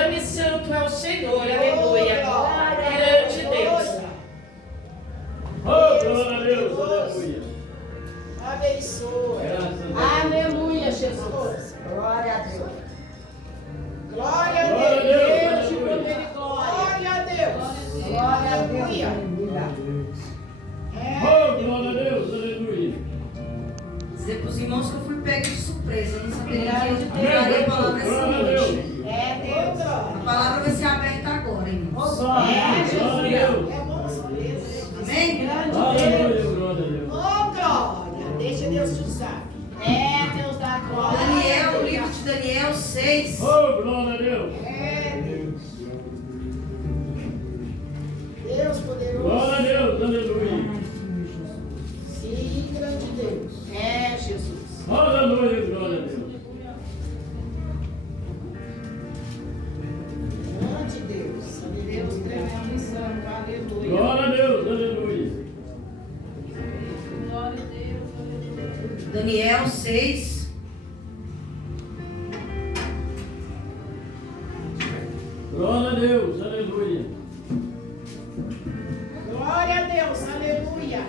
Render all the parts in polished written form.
soberano e santo é o Senhor, aleluia. Grande Deus. Oh, glória a Deus, aleluia. Abençoe. Aleluia, Jesus. Glória a Deus. Glória a Glória a Deus. Deus, Deus de aleluia. poder e glória. Glória a Deus. Glória a Deus. Oh, glória a Deus, aleluia. Dizer para os irmãos que eu fui pega de surpresa. Eu não saberia Glória a que eu Deus. traria a palavra essa Glória a noite. Deus. É Deus. A palavra vai ser aberta agora, irmãos. Glória a Deus. É bom surpresa. Amém? Aleluia, glória a Deus. Oh, glória. Deixa Deus te usar. É Deus da glória. Daniel, o livro de Daniel 6. Oh, glória a Deus. É Deus. Deus poderoso. Glória a Deus, aleluia. Sim, grande Deus. É Jesus. Aleluia, glória a Deus. Grande Deus. Deus tremendo e santo, aleluia. Glória a Deus, aleluia. Glória a Deus, aleluia. Daniel 6. Glória a Deus, aleluia. Glória a Deus. Aleluia.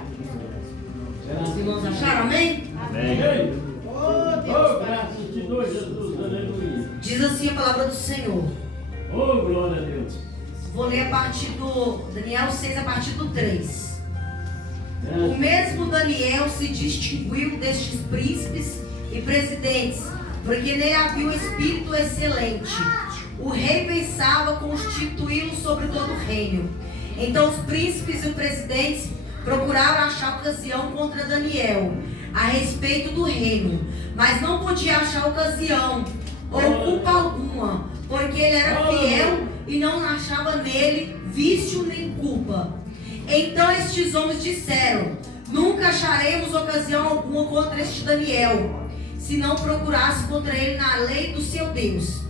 Os irmãos acharam? Amém? Amém. Oh, Deus. Oh, graças te dou, Jesus, aleluia. Diz assim a palavra do Senhor. Oh, glória a Deus. Vou ler a partir do Daniel 6, a partir do 3. O mesmo Daniel se distinguiu destes príncipes e presidentes, porque nele havia um espírito excelente. O rei pensava constituí-lo sobre todo o reino. Então os príncipes e os presidentes procuraram achar ocasião contra Daniel a respeito do reino, mas não podia achar ocasião ou culpa alguma, porque ele era fiel e não achava nele vício nem culpa. Então estes homens disseram: nunca acharemos ocasião alguma contra este Daniel, se não procurasse contra ele na lei do seu Deus.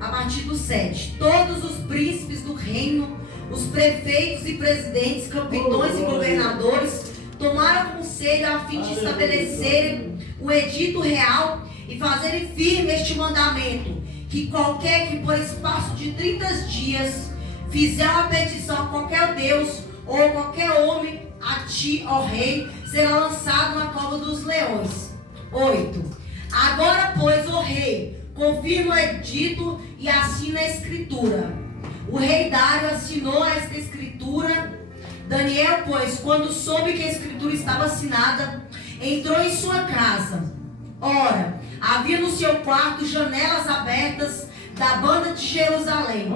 A partir do 7, todos os príncipes do reino, os prefeitos e presidentes, capitães e governadores, tomaram conselho a fim de estabelecerem o edito real e fazerem firme este mandamento, que qualquer que por espaço de 30 dias fizer uma petição a qualquer Deus ou qualquer homem a ti, ó rei, será lançado na cova dos leões. 8. Agora, pois, ó rei, confirma o edito e assina a escritura. O rei Dário assinou esta escritura. Daniel, pois, quando soube que a escritura estava assinada, entrou em sua casa. Ora, havia no seu quarto janelas abertas da banda de Jerusalém.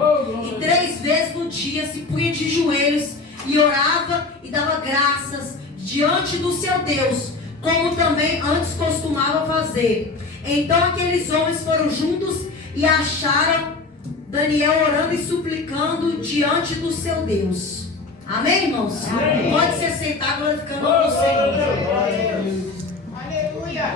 E 3 vezes no dia se punha de joelhos e orava e dava graças diante do seu Deus, como também antes costumava fazer. Então aqueles homens foram juntos e acharam Daniel orando e suplicando diante do seu Deus. Amém, irmãos? Amém. Pode se sentar glorificando ao Senhor. Aleluia.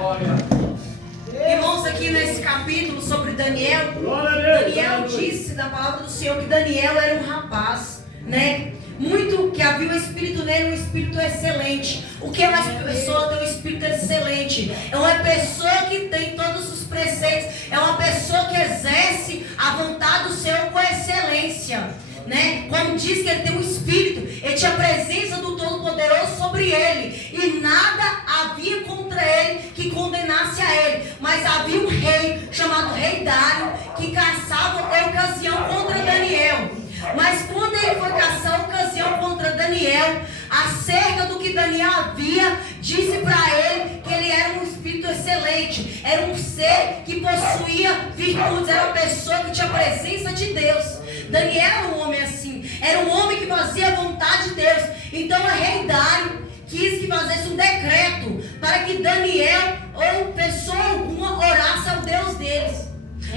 Irmãos, aqui nesse capítulo sobre Daniel, Glória a Deus. Daniel disse da palavra do Senhor que Daniel era um rapaz, né? Muito que havia um espírito nele, um espírito excelente. O que é uma pessoa ter um espírito excelente? É uma pessoa que tem todos os preceitos, é uma pessoa que exerce a vontade do Senhor com excelência, né? Como diz que ele tem um espírito, ele tinha a presença do Todo-Poderoso sobre ele, e nada havia contra ele que condenasse a ele. Mas havia um rei chamado Rei Dário que caçava a ocasião contra Daniel. Mas quando ele foi caçar a ocasião contra Daniel, acerca do que Daniel havia, disse para ele que ele era um espírito excelente, era um ser que possuía virtudes, era uma pessoa que tinha a presença de Deus. Daniel era um homem assim, era um homem que fazia a vontade de Deus. Então o rei Dário quis que fizesse um decreto para que Daniel ou pessoa alguma orasse ao Deus deles.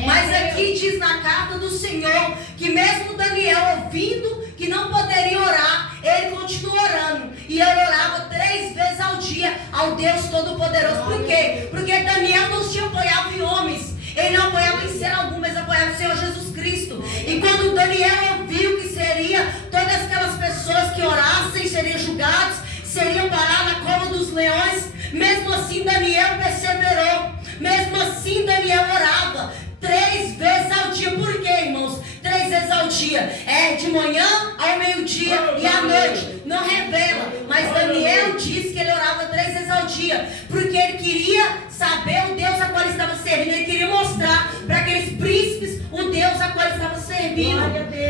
Mas aqui diz na carta do Senhor que mesmo Daniel ouvindo que não poderia orar, ele continuou orando. E ele orava 3 vezes ao dia ao Deus Todo-Poderoso. Por quê? Porque Daniel não se apoiava em homens. Ele não apoiava em ser algum, mas apoiava o Senhor Jesus Cristo. E quando Daniel ouviu que seria todas aquelas pessoas que orassem seriam julgados, seriam parar na cova dos leões, mesmo assim Daniel perseverou. Mesmo assim Daniel orava 3 vezes ao dia. dia. É de manhã ao meio-dia e à noite. Não revela. Mas Daniel disse que ele orava 3 vezes ao dia. Porque ele queria saber o Deus a qual ele estava servindo. Ele queria mostrar para aqueles príncipes o Deus a qual ele estava servindo.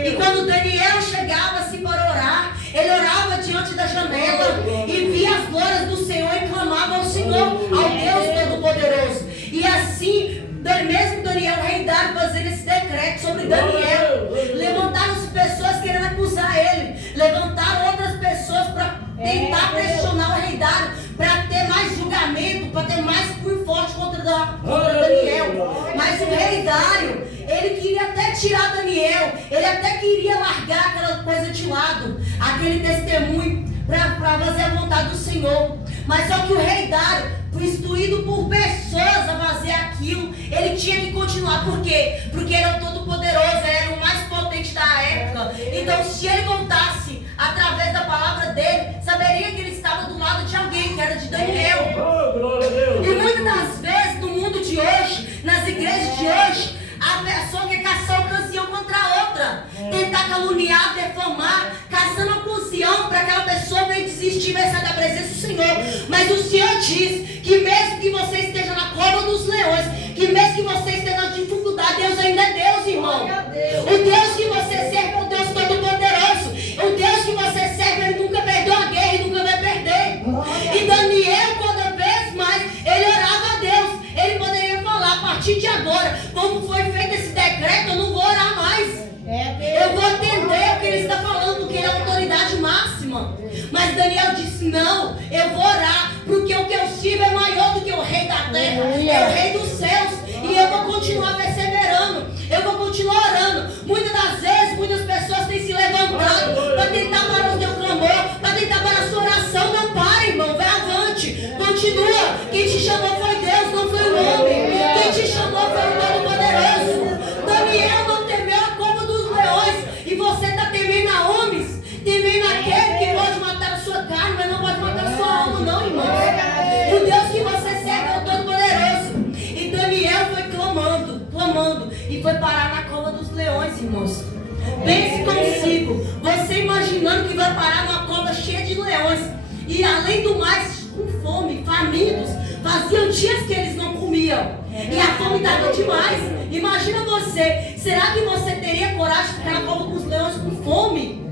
E quando Daniel chegava assim para orar, ele orava diante da janela e via as glórias do Senhor e clamava ao Senhor, ao Deus Todo-Poderoso. E assim, mesmo Daniel, o rei Dário, fazendo esse decreto sobre Daniel, levantaram-se pessoas querendo acusar ele, levantaram outras pessoas para tentar pressionar o rei Dário, para ter mais julgamento, para ter mais punho forte contra Daniel. Mas o rei Dário, ele queria até tirar Daniel, ele até queria largar aquela coisa de lado, aquele testemunho, para fazer a vontade do Senhor. Mas só que o rei Dário, instruído por pessoas a fazer aquilo, ele tinha que continuar. Por quê? Porque ele era o Todo-Poderoso, ele era o mais potente da época. Então, se ele contasse através da palavra dele, saberia que ele estava do lado de alguém, que era de Daniel. E muitas das vezes, no mundo de hoje, nas igrejas de hoje, a pessoa quer caçar ocasião contra a outra, tentar caluniar, defamar, caçando ocasião para aquela pessoa venha desistir, vai sair da presença do Senhor. Mas o Senhor diz que mesmo que você esteja na cova dos leões, que mesmo que você esteja na dificuldade, Deus ainda é Deus, irmão. O Deus que você serve é o Deus Todo-Poderoso. O Deus que você serve, ele nunca perdeu a guerra e nunca vai perder. E Daniel, cada vez mais, ele orava a Deus. Ele poderia falar, a partir de agora, como foi feito esse decreto, eu não vou orar mais. Eu vou atender o que ele está falando, porque ele é a autoridade máxima. Mas Daniel disse, não, eu vou orar, porque o que eu sirvo é maior do que o rei da terra, é o rei dos céus. E eu vou continuar perseverando, eu vou continuar orando. Muitas das vezes, muitas pessoas têm se levantado para tentar parar o teu clamor, para tentar parar a sua oração. Não para, irmão, vai avante, continua. Quem te chamou foi Deus, não foi o homem. Quem te chamou foi o Todo-Poderoso. Daniel não temeu a cova dos leões, e você está temendo a homens, temendo aquele que pode matar a sua carne, mas não pode matar a sua alma, não, irmão. O Deus que você serve é o Todo-Poderoso. E Daniel foi clamando, e foi parar na cova dos leões, irmãos. Pense consigo, você imaginando que vai parar numa cova cheia de leões, e além do mais, com fome, famintos, faziam dias que eles não comiam, e a fome estava demais. Imagina você, será que você teria coragem de ficar na cova com os leões com fome?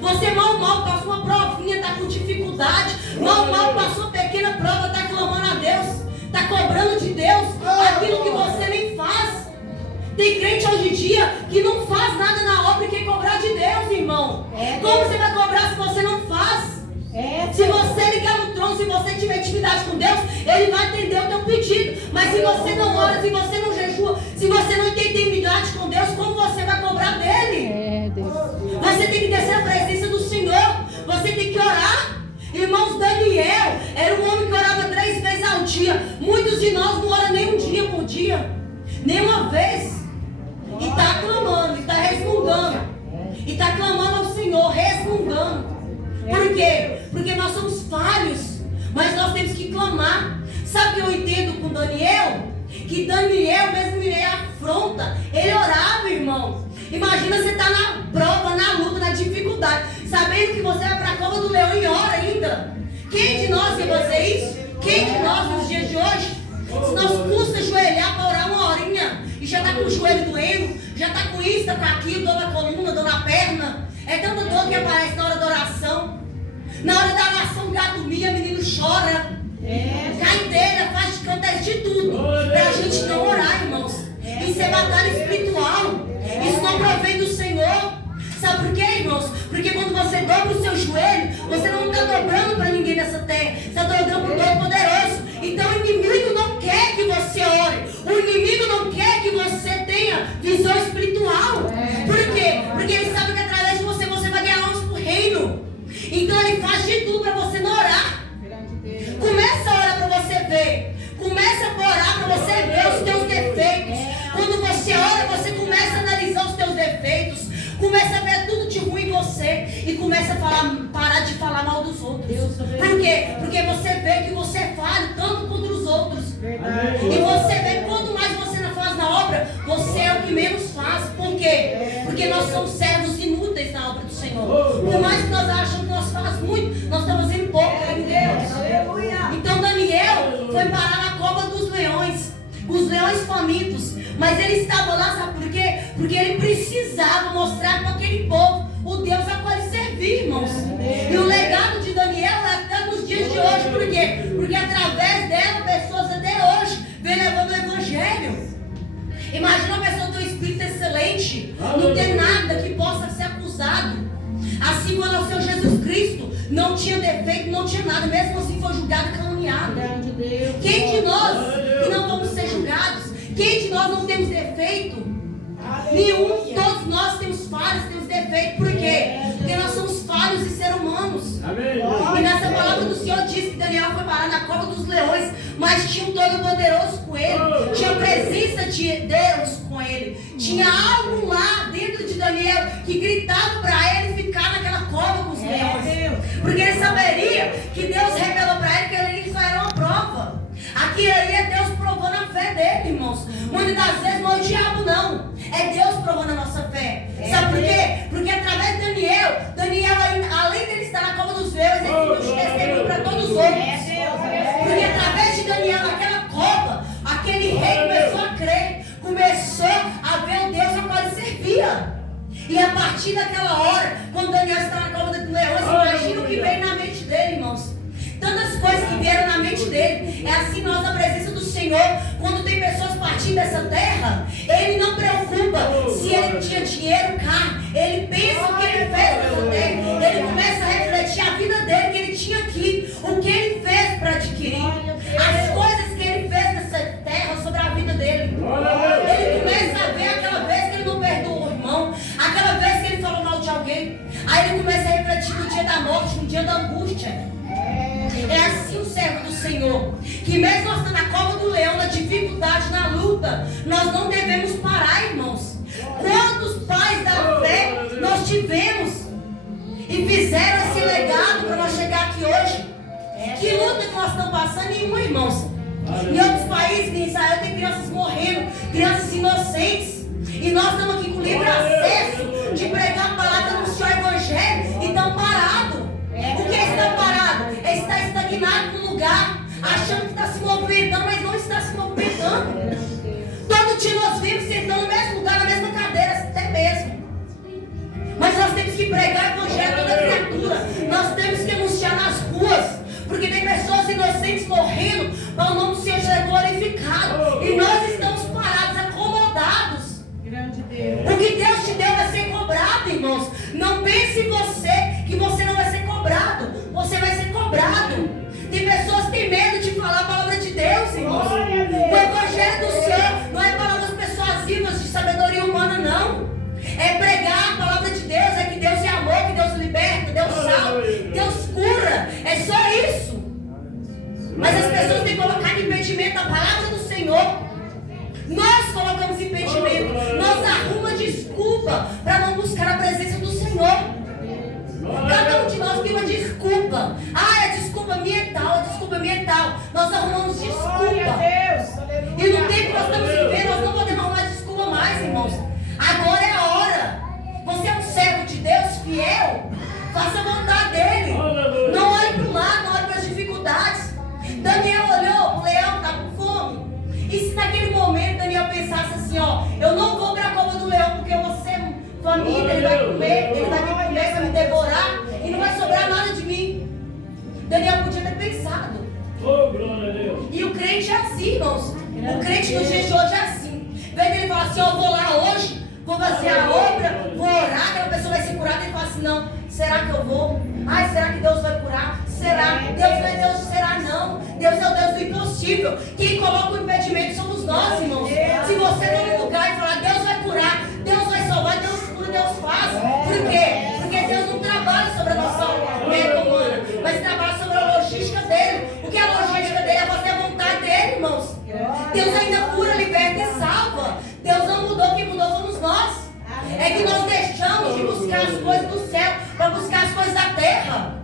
Você mal passou uma provinha, está com dificuldade, mal passou pequena prova, está clamando a Deus, está cobrando de Deus aquilo que você nem faz. Tem crente hoje em dia que não faz nada na obra e quer cobrar de Deus, irmão. Como você vai cobrar se você não faz? Se você ligar no trono, se você tiver intimidade com Deus, Ele vai atender o teu pedido. Mas se você não ora, se você não jejua, se você não tem intimidade com Deus, como você vai cobrar dele? Você tem que descer a presença do Senhor. Você tem que orar. Irmãos, Daniel era um homem que orava 3 vezes ao dia. Muitos de nós não oram nem um dia por dia, nem uma vez. E está clamando, e está resmungando, e está clamando ao Senhor, resmungando. Por quê? Porque nós somos falhos, mas nós temos que clamar. Sabe o que eu entendo com Daniel? Que Daniel, mesmo em afronta, ele orava, irmão. Imagina você estar na prova, na luta, na dificuldade, sabendo que você vai para a cova do leão e ora ainda. Quem de nós ia fazer isso? Quem de nós nos dias de hoje? Se nós custa ajoelhar para orar uma horinha e já está com o joelho doendo, já está com isso, está com aquilo, dor na coluna, dor na perna. É tanta dor que aparece na hora da oração. Na hora da oração, gato mia, menino chora, caiteira, faz de cantar de tudo, para a gente não orar, irmãos. Isso é batalha espiritual. Isso não provém do Senhor. Sabe por quê, irmãos? Porque quando você dobra o seu joelho, você não está dobrando para ninguém nessa terra, você está dobrando para o Todo-Poderoso. Então o inimigo não quer que você ore. O inimigo não quer que você tenha visão espiritual. Por quê? Porque ele sabe que através de você, você vai ganhar almas para o reino. Então ele faz de tudo para você não orar. Começa a orar para você ver. Começa a orar para você ver os teus defeitos. Quando você ora, você começa a analisar os teus defeitos. Começa a ver tudo de ruim em você. E começa a parar de falar mal dos outros. Por quê? Porque você vê que você é falho tanto contra os outros. E você vê quanto mais você não faz na obra, você é o que menos faz. Por quê? Porque nós nós somos servos inúteis na obra do Senhor. Por mais que nós achamos que nós fazemos muito, nós estamos fazendo pouco. Então Daniel foi parar na cova dos leões, os leões famintos. Mas ele estava lá, sabe por quê? Porque ele precisava mostrar para aquele povo o Deus a qual ele servia, irmãos. E o legado de Daniel é até nos dias de hoje. Por quê? Porque através dela, pessoas até hoje vêm levando o evangelho. Imagina uma pessoa ter um espírito excelente, não ter nada que possa ser acusado. Assim como o Senhor Jesus Cristo não tinha defeito, não tinha nada, mesmo assim foi julgado e caluniado. Quem de nós que não vamos ser julgados? Quem de nós não temos defeito? Nenhum, todos nós temos falhas, temos defeito. Por quê? Porque nós somos falhos e seres humanos. E nessa palavra do Senhor diz que Daniel foi parar na cova dos leões, mas tinha um Todo-Poderoso com ele, tinha a presença de Deus com ele, tinha algo lá dentro de Daniel que gritava para ele ficar naquela cova com os leões, porque ele saberia que Deus revelou para ele que ele só era uma prova. Aquilo ali é Deus provando a fé dele, irmãos. Muitas das vezes não é o diabo, não. É Deus provando a nossa fé. Sabe por quê? Porque através de Daniel, além dele estar na cova dos leões, ele deu testemunho para todos os outros. Porque através de Daniel, naquela cova, aquele rei começou a crer, começou a ver o Deus a qual ele servia. E a partir daquela hora, quando Daniel estava na cova dos leões, imagina o que veio na mente dele, irmãos. Tantas coisas que vieram na mente dele. É assim nós, na presença do Senhor, quando tem pessoas partindo dessa terra, ele não preocupa se ele tinha dinheiro, carro. Ele pensa o que ele fez nessa terra. Ele começa a refletir a vida dele, que ele tinha aqui, o que ele fez para adquirir, as coisas que ele fez nessa terra sobre a vida dele. Ele começa a ver aquela vez que ele não perdoou o irmão, aquela vez que ele falou mal de alguém. Aí ele começa a refletir no dia da morte, no dia da angústia. É assim o servo do Senhor, que mesmo nós estando na cova do leão, na dificuldade, na luta, nós não devemos parar, irmãos. Quantos pais da fé nós tivemos e fizeram esse legado para nós chegar aqui hoje? Que luta que nós estamos passando? Nenhuma, irmãos. Em outros países, em Israel, tem crianças morrendo, crianças inocentes, e nós estamos aqui com livre acesso de pregar a palavra, anunciar o evangelho, e estamos parados. O que é estar parado? É estar estagnado no lugar, achando que está se movimentando, mas não está se movimentando. Todo dia nós vimos sentando no mesmo lugar, na mesma cadeira, até mesmo. Mas nós temos que pregar o evangelho a toda criatura. Nós temos que anunciar nas ruas, porque tem pessoas inocentes morrendo para o nome do Senhor ser glorificado. E nós estamos parados, acomodados. O que Deus te deu vai ser cobrado, irmãos. Não pense em você que você não vai ser cobrado. Você vai ser cobrado. Tem pessoas que têm medo de falar a palavra de Deus, irmãos. O evangelho do Senhor não é palavras persuasivas de sabedoria humana, não. É pregar a palavra de Deus. É que Deus é amor, que Deus liberta, Deus salva, Deus cura. É só isso. Mas as pessoas têm colocado impedimento na palavra do Senhor. Nós colocamos impedimento. Nós arrumamos desculpa para não buscar a presença do Senhor. Cada um de nós tem uma desculpa. Ah, é desculpa mental, é desculpa mental. Nós arrumamos desculpa. E no tempo que nós estamos vivendo, nós não podemos arrumar desculpa mais, irmãos. Agora é a hora. Você é um servo de Deus fiel. Faça a vontade dele. Não olhe para o lado, não olhe para as dificuldades. Daniel olhou, o leão está com fome. E se naquele momento Daniel pensasse assim, ó, eu não vou para a cova do leão porque eu vou ser família, ele vai comer, ele vai me comer, vai me devorar e não vai sobrar nada de mim. Daniel podia ter pensado. E o crente é assim, irmãos. O crente nos dias de hoje é assim. Vem ele falar assim, ó, eu vou lá hoje, vou fazer a obra, vou orar, aquela pessoa vai ser curada. Ele fala assim, não, será que eu vou? Ai, será que Deus vai curar? Será? Deus não é Deus, será não? Deus é o Deus do impossível. Quem coloca o impedimento somos nós, irmãos. Se você for no lugar e falar, Deus vai curar, Deus vai salvar, Deus cura, Deus faz. Por quê? Porque Deus não trabalha sobre a nossa mente humana, mas trabalha sobre a logística dele. O que é a logística dele? É fazer a vontade dele, irmãos. Deus ainda cura, liberta e salva. Deus não mudou, quem mudou fomos nós. É que nós deixamos de buscar as coisas do céu para buscar as coisas da terra.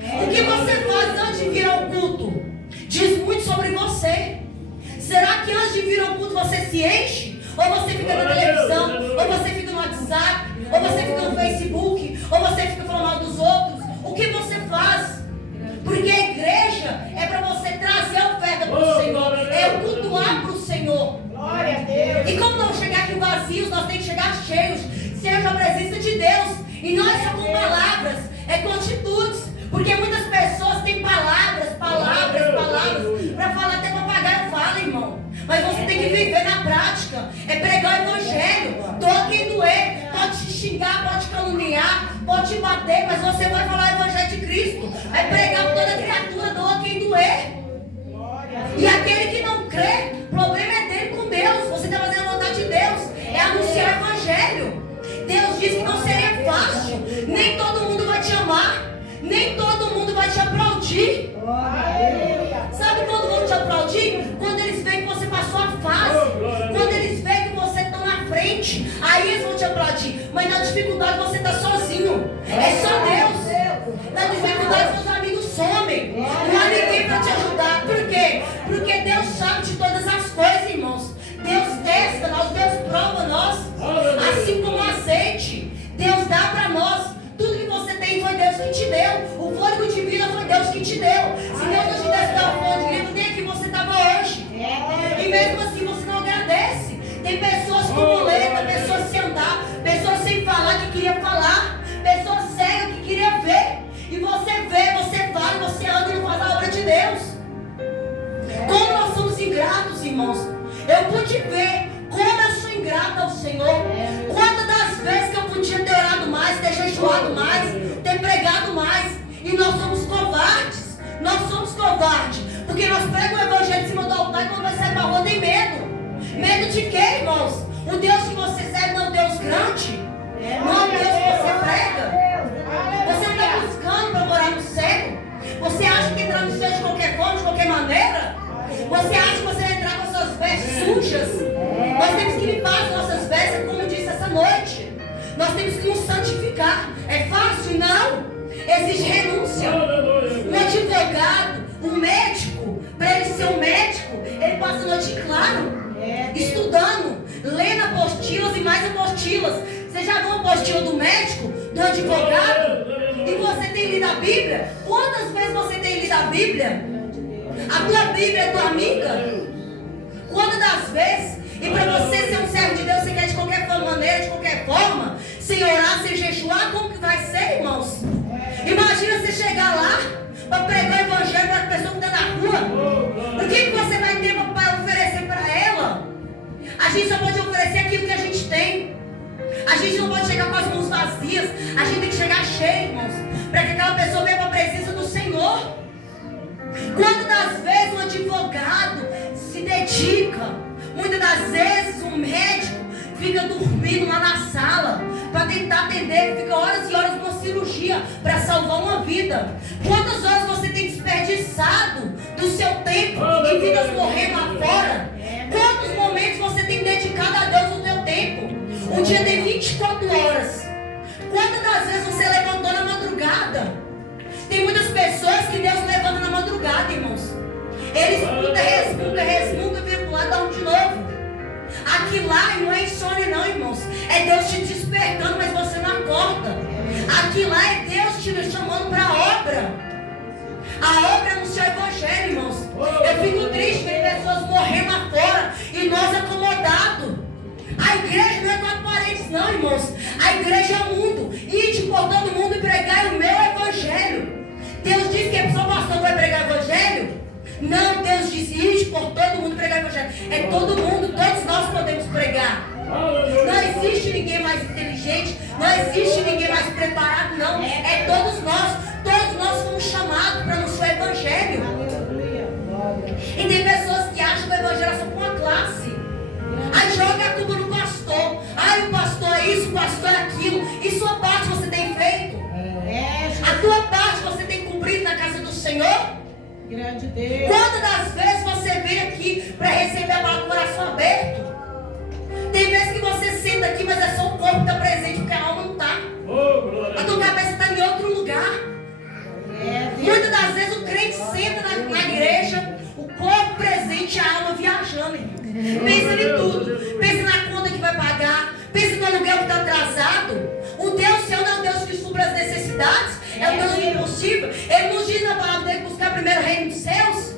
O que você faz antes de vir ao culto diz muito sobre você. Será que antes de vir ao culto você se enche? Ou chegar cheios, seja a presença de Deus. E não é só com palavras, é com atitudes. Porque muitas pessoas têm palavras para falar, até papagaio fala, irmão. Mas você tem que viver na prática. É pregar o evangelho. Doa quem doer. Pode te xingar, pode te caluniar, pode te bater, mas você vai falar o evangelho de Cristo. É pregar por toda criatura, doa quem doer. E aquele que não crê, o problema é dele com Deus. Você está fazendo a vontade de Deus. É anunciar o evangelho. Deus disse que não seria fácil. Nem todo mundo vai te amar. Nem todo mundo vai te aplaudir. Sabe quando vão te aplaudir? Quando eles veem que você passou a fase. Quando eles veem que você está na frente. Aí eles vão te aplaudir. Mas na dificuldade você está sozinho. É só Deus. Na dificuldade seus amigos somem. Não há ninguém para te ajudar. Por quê? Porque Deus sabe de todas as coisas, irmãos. Deus testa nós, Deus prova nós. Assim como o azeite. Deus dá para nós. Tudo que você tem foi Deus que te deu. O fôlego de vida foi Deus que te deu. Se Deus não te desse dar o fôlego de vida, nem aqui você estava hoje. E mesmo assim você não agradece. Tem pessoas com muleta, pessoas sem andar, pessoas sem falar que queria falar, pessoas cegas que queria ver. E você vê, você fala, você anda e não faz a obra de Deus. Como nós somos ingratos, irmãos. Eu pude ver como eu sou ingrata ao Senhor. Quantas das vezes que eu podia ter orado mais, ter jejuado mais, ter pregado mais. E nós somos covardes. Nós somos covardes. Porque nós pregamos o evangelho em cima do altar e quando vai sair pra rua tem medo. Medo de quê, irmãos? O Deus que você serve não é um Deus grande. Não é um Deus que você prega. Você está buscando para morar no céu. Você acha que entrar no céu de qualquer forma, de qualquer maneira? Você acha que você vai entrar com as suas vestes sujas? Nós temos que limpar as nossas vestes, como disse essa noite. Nós temos que nos santificar. É fácil? Não. Exige renúncia. Um advogado, um médico, para ele ser um médico, ele passa a noite claro, estudando, lendo apostilas e mais apostilas. Você já viu a apostila do médico, do advogado? E você tem lido a Bíblia? Quantas vezes você tem lido a Bíblia? A tua Bíblia é tua amiga? Quantas das vezes? E para você ser um servo de Deus, você quer de qualquer maneira, de qualquer forma, sem orar, sem jejuar, como que vai ser, irmãos? Imagina você chegar lá para pregar o evangelho para a pessoa que está na rua. O que você vai ter para oferecer para ela? A gente só pode oferecer aquilo que a gente tem. A gente não pode chegar com as mãos vazias. A gente tem que chegar cheio, irmãos, para que aquela pessoa venha para a presença do Senhor. Quantas das vezes um advogado se dedica, muitas das vezes um médico fica dormindo lá na sala para tentar atender, fica horas e horas numa cirurgia para salvar uma vida. Quantas horas você tem desperdiçado do seu tempo em vidas morrendo lá fora? Quantos momentos você tem dedicado a Deus no seu tempo? Um dia tem 24 horas. Quantas das vezes você levantou na madrugada? Tem muitas pessoas que Deus levanta na madrugada, irmãos. Ele escuta, resmunga, vira pro lado e dá um de novo. Aqui lá não é insônia não, irmãos. É Deus te despertando, mas você não acorda. Aqui lá é Deus te chamando para a obra. A obra é no seu evangelho, irmãos. Eu fico triste ver pessoas morrendo lá fora e nós acomodados. A igreja não é quatro paredes não, irmãos. A igreja é o mundo. Ide por todo mundo e pregai o meu evangelho. Deus disse que a pessoa pastor vai pregar o evangelho? Não, Deus disse, ide por todo mundo pregar o evangelho. É todo mundo, todos nós podemos pregar. Não existe ninguém mais inteligente, não existe ninguém mais preparado, não. É todos nós fomos chamados para anunciar o evangelho. E tem pessoas que acham que o evangelho é só para uma classe. Aí joga a culpa no pastor. Ai, o pastor é isso, o pastor é aquilo. E sua parte você tem feito? A tua parte você tem cumprido na casa do Senhor? Grande Deus. Quantas das vezes você vem aqui para receber a palavra com o coração aberto? Tem vezes que você senta aqui, mas é só o corpo que está presente, porque a alma não está. A tua cabeça está em outro lugar. Muitas das vezes o crente senta na igreja, o corpo presente, a alma viajando. Pensa em tudo. Pensa na conta que vai pagar. Pensa no aluguel que está atrasado. O Deus céu não é o Deus que supra as necessidades. É o Deus do impossível. Ele nos diz na palavra dele buscar primeiro o reino dos céus.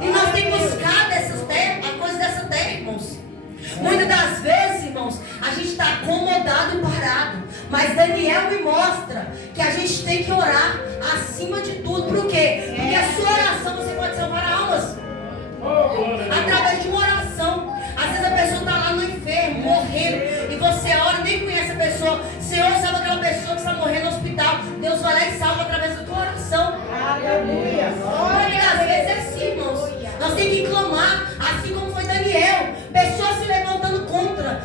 E nós temos buscado a coisa dessa terra, irmãos. Muitas das vezes, irmãos, a gente está acomodado e parado. Mas Daniel me mostra que a gente tem que orar acima de tudo. Por quê? Porque a sua oração você pode salvar almas. Através de uma oração. Às vezes a pessoa está lá no enfermo, morrendo, e você ora, nem conhece a pessoa. Senhor, salva aquela pessoa que está morrendo no hospital. Deus vai lá e salva através da tua oração. Aleluia. Porque às vezes é assim, irmãos. Nós temos que clamar, assim como foi Daniel. Pessoas se levantando contra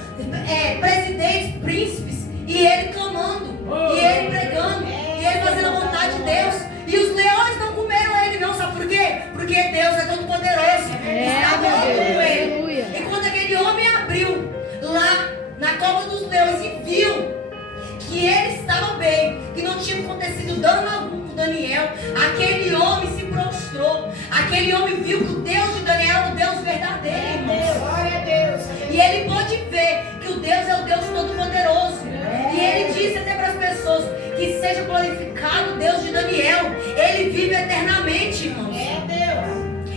presidentes, príncipes, e ele clamando, e ele pregando, e ele fazendo a vontade de Deus. E os leões não comeram ele, não. Sabe por quê? Porque Deus é todo poderoso. Estava com ele. E quando aquele homem abriu lá na cova dos leões e viu que ele estava bem, que não tinha acontecido dano algum com Daniel, aquele homem se prostrou. Aquele homem viu que o Deus de Daniel era o Deus verdadeiro, irmãos. Glória a Deus. E ele pôde ver que o Deus é o Deus Todo-Poderoso. E ele disse até para as pessoas que seja glorificado o Deus de Daniel. Ele vive eternamente, irmãos.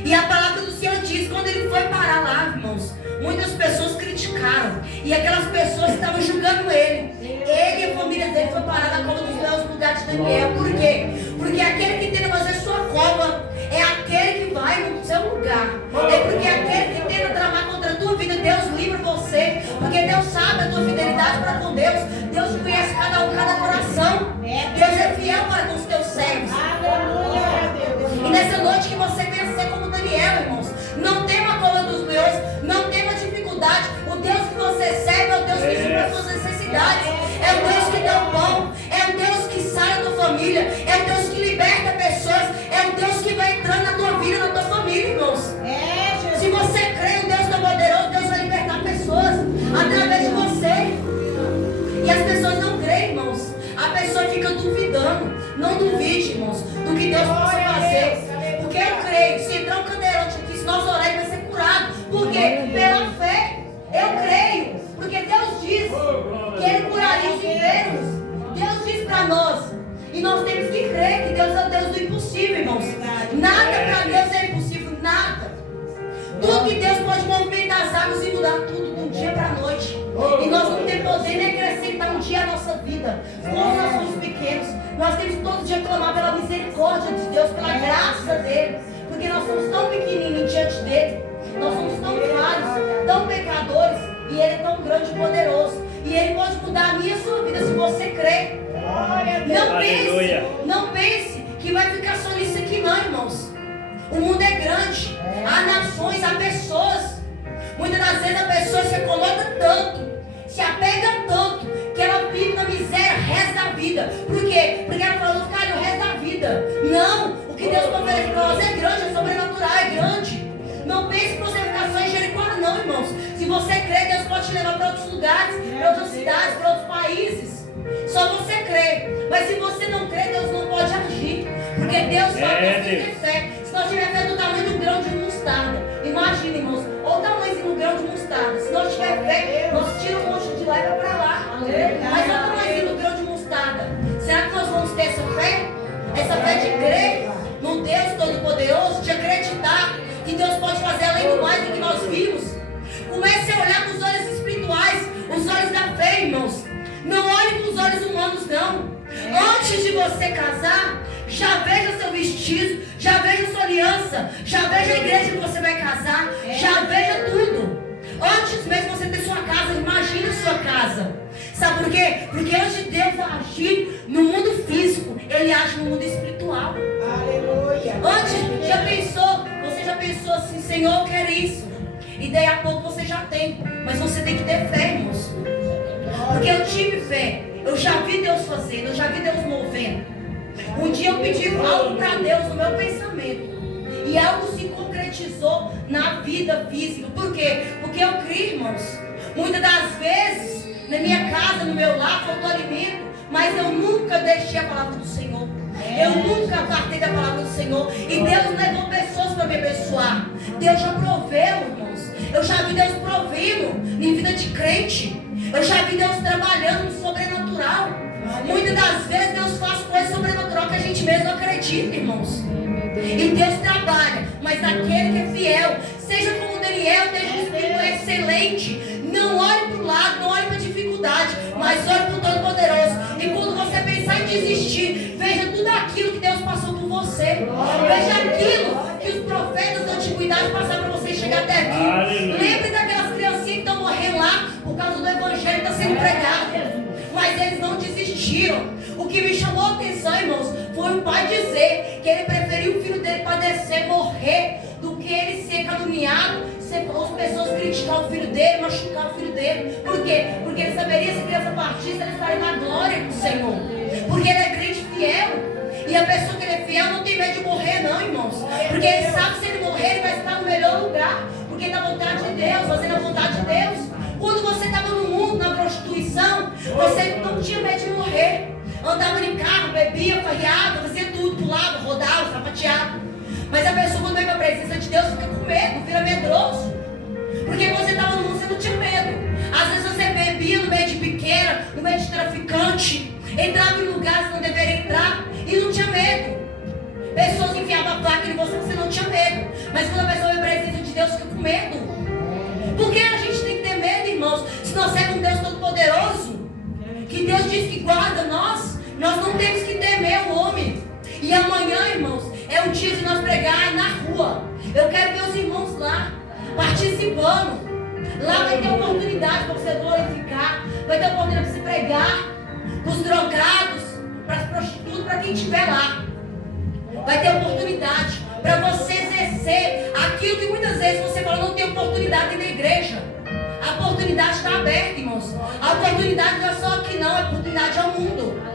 E a palavra do Senhor diz, quando ele foi parar lá, irmãos, muitas pessoas criticaram. E aquelas pessoas estavam julgando ele. Ele e a família dele foi parar na cova dos leões no lugar de Daniel. Por quê? Porque aquele que tenta fazer sua cova é aquele que vai no seu lugar. É porque aquele que tenta tramar contra a tua vida, Deus livra você. Porque Deus sabe a tua fidelidade para com Deus. Deus conhece cada um, cada coração. Deus é fiel para com os teus servos. E nessa noite que você venha ser como Daniel, irmãos. Não tema a cova dos leões, não tema dificuldade. O Deus que você serve é o Deus que supra as suas necessidades. É o Deus que dá o pão. É o Deus que sai da tua família. É o Deus que liberta pessoas. É o Deus que vai entrando na tua vida, na tua família, irmãos. Se você crê em Deus Todo-Poderoso, Deus vai libertar pessoas através de você. E as pessoas não creem, irmãos. A pessoa fica duvidando. Não duvide, irmãos, do que Deus possa fazer. Porque eu creio. Se entrar um cadeirante aqui, se nós orarmos, vai ser curado. Por quê? Pela fé. Eu creio. Porque Deus diz que Ele curaria os enfermos. Deus diz para nós. E nós temos que crer que Deus é o Deus do impossível, irmãos. Nada para Deus é impossível. Nada. Tudo que Deus pode movimentar as águas e mudar tudo de um dia para a noite. E nós não temos poder nem acrescentar um dia à nossa vida. Como nós somos pequenos, nós temos todo dia clamar pela misericórdia de Deus, pela graça dele. Porque nós somos tão pequenininhos diante dele. Nós somos tão falhos, tão pecadores. E ele é tão grande e poderoso. E ele pode mudar a minha e a sua vida se você crer. Não pense que vai ficar só nisso aqui não, irmãos. O mundo é grande. Há nações, há pessoas. Muitas das vezes a pessoa se coloca tanto, se apega tanto, que ela vive na miséria o resto da vida. Por quê? Porque ela falou, cara, o resto da vida. Não, o que Deus oferece para nós é grande, é sobrenatural, é grande. Não pense que você vai ficar só em Jericó, não, irmãos. Se você crê, Deus pode te levar para outros lugares, para outras cidades, para outros países. Só você crê. Mas se você não crê, Deus não pode agir. Porque Deus só precisa ter fé. Se nós tiver fé do tamanho do grão de mostarda, imagina, irmãos, ou o tamanho do grão de mostarda. Se nós tiver fé, nós tiramos um monte de lá e vai para lá. Mas olha o tamanho do grão de mostarda. Será que nós vamos ter essa fé? Essa fé de crer no Deus Todo-Poderoso, de acreditar que Deus pode fazer além do mais do que nós vimos. Comece a olhar com os olhos espirituais, os olhos da fé, irmãos. Não olhe com os olhos humanos, não. Antes de você casar, já veja seu vestido, já veja sua aliança, já veja a igreja que você vai casar, já veja tudo. Antes mesmo de você ter sua casa, imagine a sua casa. Sabe por quê? Porque antes de Deus agir no mundo físico, Ele age no mundo espiritual. Aleluia. Antes, você já pensou assim, Senhor, eu quero isso. E daí a pouco você já tem. Mas você tem que ter fé, irmãos. Porque eu tive fé. Eu já vi Deus fazendo, eu já vi Deus movendo. Um dia eu pedi algo para Deus no meu pensamento. E algo se concretizou na vida física. Por quê? Porque eu creio, irmãos. Muitas das vezes, na minha casa, no meu lar, faltou alimento. Mas eu nunca deixei a palavra do Senhor. Eu nunca apartei da palavra do Senhor. E Deus levou pessoas para me abençoar. Deus já proveu, irmãos. Eu já vi Deus provendo em vida de crente. Eu já vi Deus trabalhando no sobrenatural. Muitas das vezes Deus faz coisas sobrenaturais que a gente mesmo não acredita, irmãos. E Deus trabalha. Mas aquele que é fiel, seja como Daniel, tenha um espírito excelente. Não olhe para o lado, não olhe para a dificuldade. dificuldade, mas ore pro Todo-Poderoso. E quando você pensar em desistir, veja tudo aquilo que Deus passou por você. Veja aquilo que os profetas da antiguidade passaram para você chegar até aqui. Aleluia. Lembre daquelas criancinhas que estão morrendo lá por causa do evangelho que está sendo pregado. Mas eles não desistiram. O que me chamou a atenção, irmãos, foi o pai dizer que ele preferiu o filho dele padecer, morrer, do que ele ser caluniado, as pessoas criticar o filho dele, machucar o filho dele. Por quê? Porque ele saberia se a criança partisse, ele estaria na glória do Senhor. Porque ele é crente fiel. E a pessoa que ele é fiel não tem medo de morrer, não, irmãos. Porque ele sabe que se ele morrer, ele vai estar no melhor lugar. Porque é da vontade de Deus, fazendo a vontade de Deus. Quando você estava no mundo, na prostituição, você não tinha medo de morrer. Andava em carro, bebia, farreava, fazia tudo, pulava, rodava, sapateava. Mas a pessoa, quando vem para a presença de Deus, fica com medo, vira medroso. Porque quando você estava no mundo, você não tinha medo. Às vezes você bebia no meio de biqueira, no meio de traficante, entrava em lugares que não deveria entrar e não tinha medo. Pessoas enfiavam a placa em você não tinha medo. Mas quando a pessoa vem para a presença de Deus, fica com medo. Por que a gente tem que ter medo, irmãos? Se nós temos um Deus Todo-Poderoso, que Deus diz que guarda nós não temos que temer o homem. E amanhã, irmãos, é o dia de nós pregar na rua. Eu quero ver os irmãos lá, participando. Lá vai ter oportunidade para você glorificar, vai ter oportunidade para você pregar, para os drogados, para as prostitutas, para quem estiver lá. Vai ter oportunidade para você exercer aquilo que muitas vezes você fala, não tem oportunidade na igreja. A oportunidade está aberta, irmãos. A oportunidade não é só aqui não, a oportunidade é o mundo.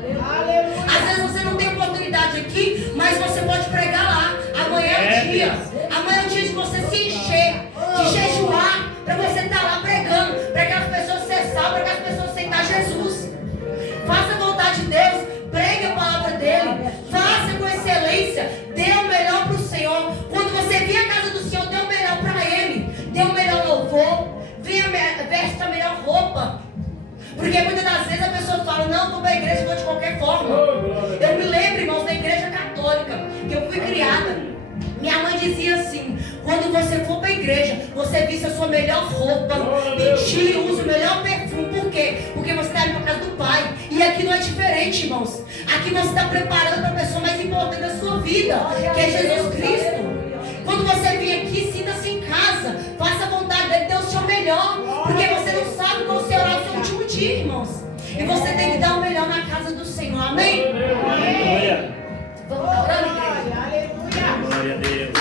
Às vezes você não tem oportunidade aqui, mas você pode pregar lá. Amanhã é o dia. Amanhã é o dia de você se encher, de jejuar, para você estar lá pregando, para aquelas pessoas ser salvas, para aquelas pessoas aceitar Jesus. Faça a vontade de Deus, pregue a palavra dele, faça com excelência, dê o melhor para o Senhor. Quando você vir à casa do Senhor, dê o melhor para ele, dê o melhor louvor, veste a melhor roupa. Porque muitas das vezes a pessoa fala, não, vou para a igreja, vou de qualquer forma. Eu me lembro, irmãos, da igreja católica, que eu fui criada. Minha mãe dizia assim, quando você for para a igreja, você vista a sua melhor roupa, e usa o melhor perfume. Por quê? Porque você está indo para a casa do Pai. E aqui não é diferente, irmãos. Aqui você está preparando para a pessoa mais importante da sua vida, que é Jesus Cristo. Quando você vir aqui, sinta-se em casa. Faça a vontade dele, dê o seu melhor. Porque você não sabe qual será o seu último dia, irmãos. E você tem que dar o melhor na casa do Senhor. Amém? Aleluia. Vamos estar orando, igreja? Glória a Deus.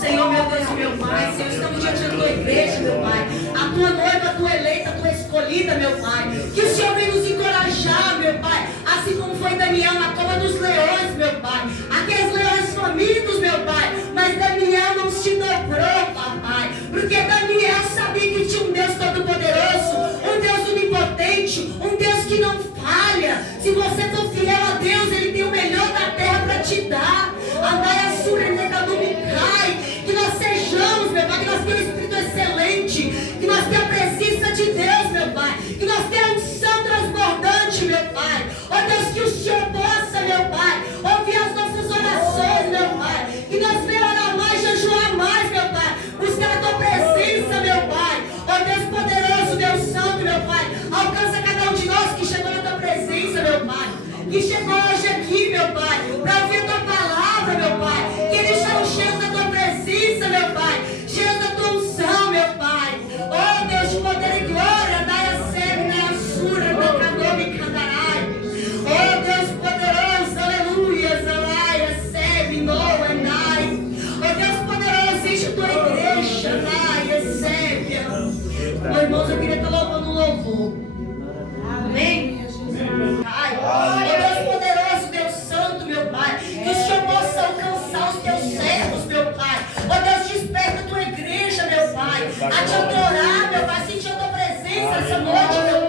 Senhor, meu Deus e meu Pai, Senhor, estamos diante da tua igreja, meu Pai. A tua noiva, a tua eleita, a tua escolhida, meu Pai. Que o Senhor venha nos encorajar, meu Pai. Assim como foi Daniel na cova dos leões, meu Pai. Aqueles leões famintos, meu Pai. Mas Daniel não se dobrou, papai. Porque Daniel sabia que tinha um Deus todo-poderoso, um Deus onipotente, um Deus que não falha. Se você for fiel a Deus, Ele tem o melhor da terra para te dar. Andai a surenega do Micai. Que nós sejamos, meu Pai, que nós tenhamos um espírito excelente. Que nós tenhamos a presença de Deus, meu Pai. Que nós tenhamos um unção transbordante, meu Pai. Ó Deus, que o Senhor possa, meu Pai, ouvir as nossas orações, meu Pai. Que nós venhamos orar mais, jejuar mais, meu Pai. Buscar a tua presença, meu Pai. Ó Deus poderoso, Deus santo, meu Pai. Alcança cada um de nós que chegou na tua presença, meu Pai. Que chegou hoje aqui, meu Pai, para ouvir a tua palavra, meu Pai. Que eles estão cheios da tua presença, meu Pai. Cheios da tua unção, meu Pai. Oh Deus de poder e glória, dai a sede, dai a sura, da cadome e candarai. Oh Deus poderoso, aleluia, zalaia, sede, noa, andai. Oh Deus poderoso, enche a tua igreja, dai, recebe. Oh irmãos, eu queria estar louvando o louvor. Amém? Ai, ó Deus poderoso, Deus santo, meu Pai, que o Senhor possa alcançar os teus servos, meu Pai. Ó Deus, desperta a tua igreja, meu Pai, a te adorar, meu Pai, sentir a tua presença essa noite, meu